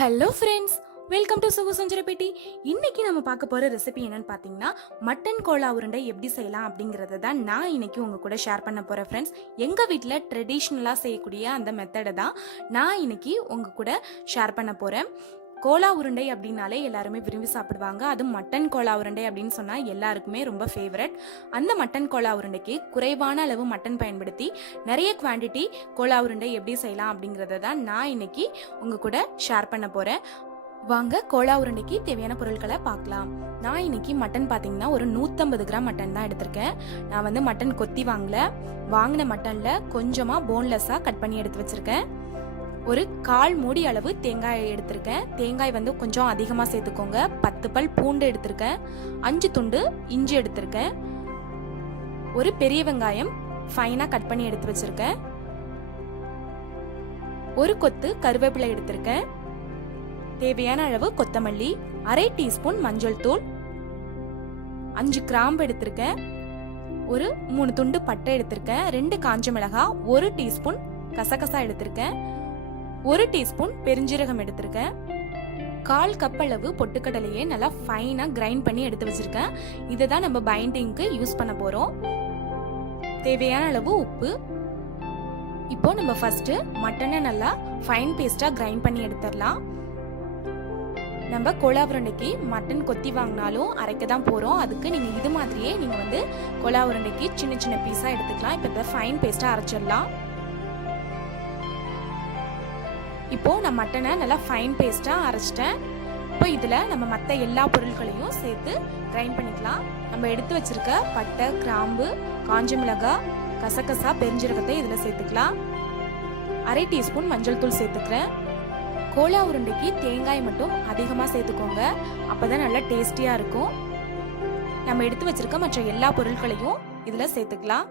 Hello friends, welcome to Sugu Sancharapetti. இன்னைக்கு நம்ம பார்க்க போகிற ரெசிபி என்னன்னு பார்த்தீங்கன்னா, மட்டன் கோலா உருண்டை எப்படி செய்யலாம் அப்படிங்கிறத தான் நான் இன்னைக்கு உங்கள் கூட ஷேர் பண்ண போகிறேன் ஃப்ரெண்ட்ஸ். எங்கள் வீட்டில் ட்ரெடிஷ்னலாக செய்யக்கூடிய அந்த மெத்தடை தான் நான் இன்னைக்கு உங்கள் கூட ஷேர் பண்ண போகிறேன். கோலா உருண்டை அப்படின்னாலே எல்லாருமே விரும்பி சாப்பிடுவாங்க. அதுவும் மட்டன் கோலா உருண்டை அப்படின்னு சொன்னால் எல்லாருக்குமே ரொம்ப ஃபேவரட். அந்த மட்டன் கோலா உருண்டைக்கு குறைவான அளவு மட்டன் பயன்படுத்தி நிறைய குவான்டிட்டி கோலா உருண்டை எப்படி செய்யலாம் அப்படிங்கிறத தான் நான் இன்னைக்கு உங்கள் கூட ஷேர் பண்ண போகிறேன். வாங்க கோலா உருண்டைக்கு தேவையான பொருட்களை பார்க்கலாம். நான் இன்னைக்கு மட்டன் பார்த்தீங்கன்னா ஒரு 150 கிராம் மட்டன் தான் எடுத்திருக்கேன். நான் வந்து மட்டன் கொத்தி வாங்கின மட்டனில் கொஞ்சமாக போன்லெஸ்ஸாக கட் பண்ணி எடுத்து வச்சிருக்கேன். ஒரு 1/4 மூடி அளவு தேங்காய் எடுத்திருக்கேன். தேங்காய் வந்து கொஞ்சம் அதிகமாக சேர்த்துக்கோங்க. 10 பல் பூண்டு எடுத்திருக்கேன். 5 துண்டு இஞ்சி எடுத்திருக்கேன். ஒரு பெரிய வெங்காயம் ஃபைனாக கட் பண்ணி எடுத்து வச்சிருக்கேன். ஒரு கொத்து கருவேப்பிலை எடுத்திருக்கேன். தேவையான அளவு கொத்தமல்லி, 1/2 டீஸ்பூன் மஞ்சள் தூள், 5 கிராம்பு எடுத்திருக்கேன். ஒரு 3 துண்டு பட்டை எடுத்திருக்கேன். 2 காஞ்ச மிளகாய், 1 டீஸ்பூன் கசகசா எடுத்திருக்கேன். 1 டீஸ்பூன் பெருஞ்சீரகம் எடுத்திருக்கேன். 1/4 கப் அளவு பொட்டுக்கடலையே நல்லா ஃபைனாக கிரைண்ட் பண்ணி எடுத்து வச்சிருக்கேன். இதை தான் நம்ம பைண்டிங்க்கு யூஸ் பண்ண போறோம். தேவையான அளவு உப்பு. இப்போ நம்ம ஃபர்ஸ்ட் மட்டனை நல்லா ஃபைன் பேஸ்டா கிரைண்ட் பண்ணி எடுத்துடலாம். நம்ம கோலா உருண்டைக்கு மட்டன் கொத்தி வாங்கினாலும் அரைக்க தான் போறோம். அதுக்கு நீங்க இது மாதிரியே நீங்க வந்து கோலா உருண்டைக்கு சின்ன சின்ன பீஸா எடுத்துக்கலாம். இப்போ இதை ஃபைன் பேஸ்டா அரைச்சிடலாம். இப்போ நான் மட்டனை நல்லா ஃபைன் பேஸ்டா அரைச்சிட்டேன். இப்போ இதுல நம்ம மற்ற எல்லா பொருட்களையும் சேர்த்து கிரைண்ட் பண்ணிக்கலாம். நம்ம எடுத்து வச்சிருக்க பட்டை, கிராம்பு, காஞ்ச மிளகாய், கசகசா, பெருஞ்சீரகத்தை இதுல சேர்த்துக்கலாம். 1/2 டீஸ்பூன் மஞ்சள் தூள் சேர்த்துக்கிறேன். கோலா உருண்டைக்கு தேங்காய் மட்டும் அதிகமாக சேர்த்துக்கோங்க. அப்பதான் நல்லா டேஸ்டியா இருக்கும். நம்ம எடுத்து வச்சிருக்க மற்ற எல்லா பொருட்களையும் இதுல சேர்த்துக்கலாம்.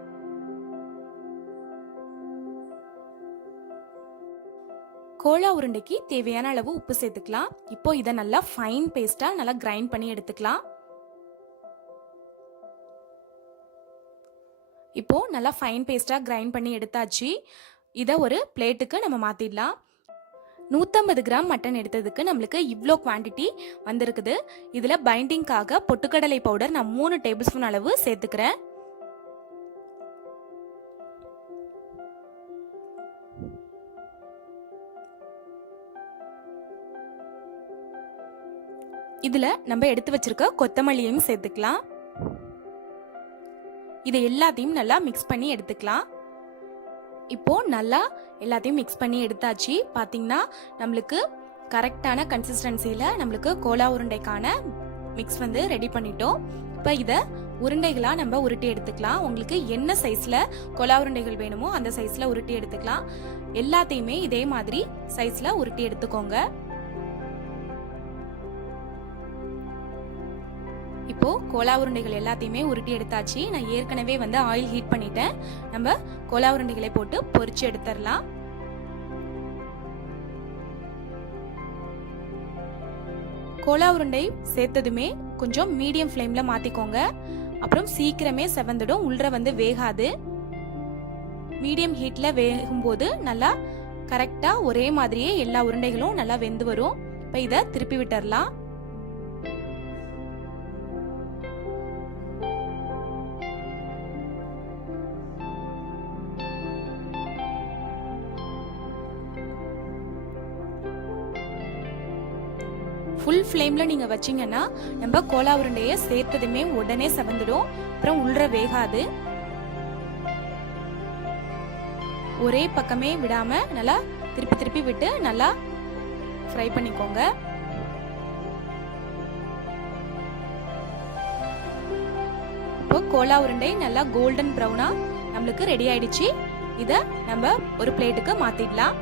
கோலா உருண்டைக்கு தேவையான அளவு உப்பு சேர்த்துக்கலாம். இப்போ இதை நல்லா ஃபைன் பேஸ்டா நல்லா கிரைண்ட் பண்ணி எடுத்துக்கலாம். இப்போ நல்லா ஃபைன் பேஸ்டா கிரைண்ட் பண்ணி எடுத்தாச்சு. இதை ஒரு பிளேட்டுக்கு நம்ம மாத்திடலாம். 150 கிராம் மட்டன் எடுத்ததுக்கு நம்மளுக்கு இவ்வளோ குவான்டிட்டி வந்திருக்குது. இதில் பைண்டிங்காக பொட்டுக்கடலை பவுடர் நான் 3 டேபிள் ஸ்பூன் அளவு சேர்த்துக்கிறேன். இதில் நம்ம எடுத்து வச்சிருக்க கொத்தமல்லியையும் சேர்த்துக்கலாம். இதை எல்லாத்தையும் நல்லா மிக்ஸ் பண்ணி எடுத்துக்கலாம். இப்போ நல்லா எல்லாத்தையும் மிக்ஸ் பண்ணி எடுத்தாச்சு. பார்த்தீங்கன்னா நம்மளுக்கு கரெக்டான கன்சிஸ்டன்சியில் நம்மளுக்கு கோலா உருண்டைக்கான மிக்ஸ் வந்து ரெடி பண்ணிட்டோம். இப்போ இதை உருண்டைகளாக நம்ம உருட்டி எடுத்துக்கலாம். உங்களுக்கு என்ன சைஸில் கோலா உருண்டைகள் வேணுமோ அந்த சைஸில் உருட்டி எடுத்துக்கலாம். எல்லாத்தையுமே இதே மாதிரி சைஸில் உருட்டி எடுத்துக்கோங்க. இப்போ கோலா உருண்டைகள் எல்லாத்தையுமே உருட்டி எடுத்தாச்சு. நான் ஏற்கனவே வந்து ஆயில் ஹீட் பண்ணிட்டேன். நம்ம கோலா உருண்டைகளை போட்டு பொரிச்சு எடுத்துடலாம். கோலா உருண்டை சேர்த்ததுமே கொஞ்சம் மீடியம் ஃப்ளேம்ல மாத்திக்கோங்க. அப்புறம் சீக்கிரமே செவந்துடும், உள்ள வந்து வேகாது. மீடியம் ஹீட்ல வேகும்போது நல்லா கரெக்டா ஒரே மாதிரியே எல்லா உருண்டைகளும் நல்லா வெந்து வரும். இப்போ இதை திருப்பி விட்டுறலாம். ஃபுல் ஃப்ளேம்ல நீங்க வச்சீங்கன்னா நம்ம கோலா உருண்டையை சேர்த்ததுமே உடனே செவந்துடும், அப்புறம் உள்ள வேகாது. ஒரே பக்கமே விடாம நல்லா திருப்பி திருப்பி விட்டு நல்லா ஃப்ரை பண்ணிக்கோங்க. இப்போ கோலா உருண்டை நல்லா கோல்டன் ப்ரௌனா நம்மளுக்கு ரெடி ஆயிடுச்சு. இதை நம்ம ஒரு பிளேட்டுக்கு மாத்திடலாம்.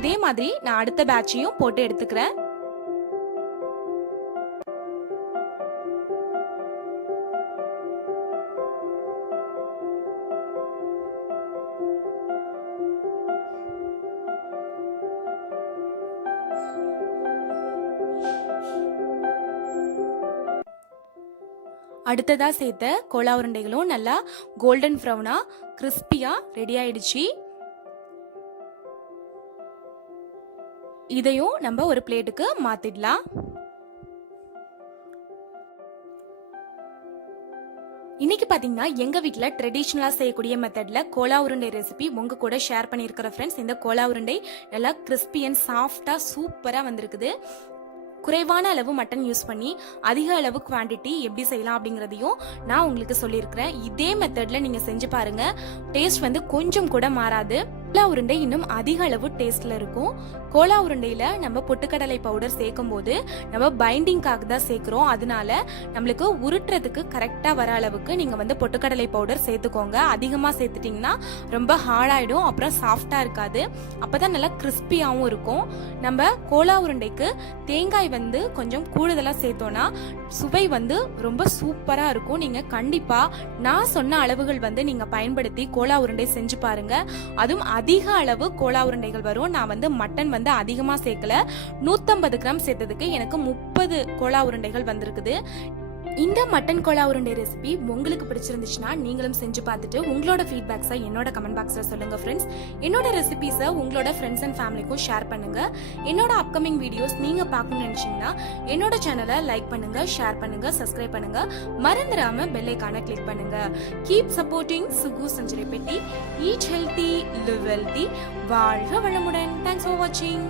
இதே மாதிரி நான் அடுத்த பேட்சையும் போட்டு எடுத்துக்கிறேன். அடுத்ததா சேர்த்த கோலா உருண்டைகளும் நல்லா கோல்டன் ப்ரௌனா கிறிஸ்பியா ரெடி ஆயிடுச்சு. இதையும் நம்ம ஒரு பிளேட்டுக்கு மாத்திடலாம். இன்னைக்கு பாத்தீங்கன்னா எங்க வீட்ல ட்ரெடிஷ்னலா செய்யக்கூடிய மெத்தட்ல கோலா உருண்டை ரெசிபி உங்க கூட ஷேர் பண்ணியிருக்கிற ஃப்ரெண்ட்ஸ். இந்த கோலா உருண்டை நல்லா கிறிஸ்பி அண்ட் சாஃப்டா சூப்பரா வந்திருக்குது. குறைவான அளவு மட்டன் யூஸ் பண்ணி அதிக அளவு குவான்டிட்டி எப்படி செய்யலாம் அப்படிங்கிறதையும் நான் உங்களுக்கு சொல்லியிருக்கிறேன். இதே மெத்தட்ல நீங்க செஞ்சு பாருங்க, டேஸ்ட் வந்து கொஞ்சம் கூட மாறாது. கோலா உருண்டை இன்னும் அதிக அளவு டேஸ்ட்ல இருக்கும். கோலா உருண்டையில நம்ம பொட்டுக்கடலை பவுடர் சேர்க்கும் போது நம்ம பைண்டிங்காக தான் சேர்க்கிறோம். அதனால நம்மளுக்கு உருட்டுறதுக்கு கரெக்டா வர அளவுக்கு நீங்க வந்து பொட்டுக்கடலை பவுடர் சேர்த்துக்கோங்க. அதிகமா சேர்த்துட்டீங்கன்னா ரொம்ப ஹார்டாயிடும், அப்புறம் சாஃப்டா இருக்காது. அப்பதான் நல்லா கிறிஸ்பியாவும் இருக்கும். நம்ம கோலா உருண்டைக்கு தேங்காய் வந்து கொஞ்சம் கூடுதலா சேர்த்தோம்னா சுவை வந்து ரொம்ப சூப்பரா இருக்கும். நீங்க கண்டிப்பா நான் சொன்ன அளவுகள் வந்து நீங்க பயன்படுத்தி கோலா உருண்டை செஞ்சு பாருங்க. அதுவும் அதிக அளவு கோலா உருண்டைகள் வரும். நான் வந்து மட்டன் வந்து அதிகமா சேர்க்கல, 150 கிராம் சேர்த்ததுக்கு எனக்கு 30 கோலா உருண்டைகள் வந்திருக்குது. இந்த மட்டன் கோலா உருண்டை ரெசிபி உங்களுக்கு பிடிச்சிருந்துச்சுன்னா நீங்களும் செஞ்சு பார்த்துட்டு உங்களோட ஃபீட்பேக்ஸை என்னோட கமெண்ட் பாக்ஸ்ல சொல்லுங்க ஃப்ரெண்ட்ஸ். என்னோட ரெசிபிஸை உங்களோட ஃப்ரெண்ட்ஸ் அண்ட் ஃபேமிலிக்கும் ஷேர் பண்ணுங்க. என்னோட அப்கமிங் வீடியோஸ் நீங்க பார்க்கணும்னு நினைச்சீங்கன்னா என்னோட சேனலை லைக் பண்ணுங்க, ஷேர் பண்ணுங்க, சப்ஸ்கிரைப் பண்ணுங்க. மறந்துடாம பெல் ஐகானை கிளிக் பண்ணுங்க. கீப் சப்போர்ட்டிங் சுகு சஞ்சரி பெட்டி. Eat healthy, live wealthy. வாழ்க வளமுடன். தேங்க்ஸ் ஃபார் வாட்சிங்.